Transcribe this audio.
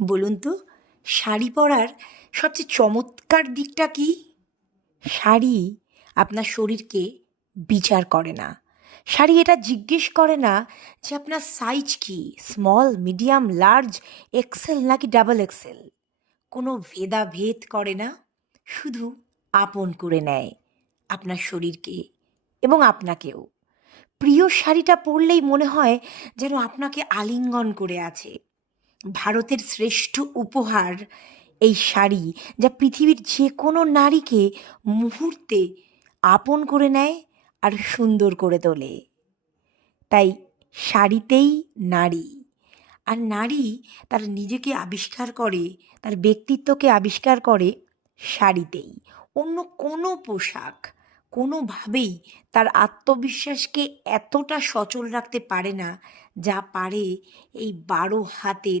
বলুন তো, শাড়ি পরার সবচেয়ে চমৎকার দিকটা কী? শাড়ি আপনার শরীরকে বিচার করে না। শাড়ি এটা জিজ্ঞেস করে না যে আপনার সাইজ কী, স্মল, মিডিয়াম, লার্জ, এক্সেল নাকি ডাবল এক্সেল। কোনো ভেদাভেদ করে না, শুধু আপন করে নেয় আপনার শরীরকে এবং আপনাকেও। প্রিয় শাড়িটা পরলেই মনে হয় যেন আপনাকে আলিঙ্গন করে আছে। ভারতের শ্রেষ্ঠ উপহার এই শাড়ি, যা পৃথিবীর যে কোনো নারীকে মুহূর্তে আপন করে নেয় আর সুন্দর করে তোলে। তাই শাড়িতেই নারী। আর নারী তার নিজেকে আবিষ্কার করে, তার ব্যক্তিত্বকে আবিষ্কার করে শাড়িতেই। অন্য কোনো পোশাক কোনোভাবেই তার আত্মবিশ্বাসকে এতটা সচল রাখতে পারে না, যা পারে এই 12 হাতের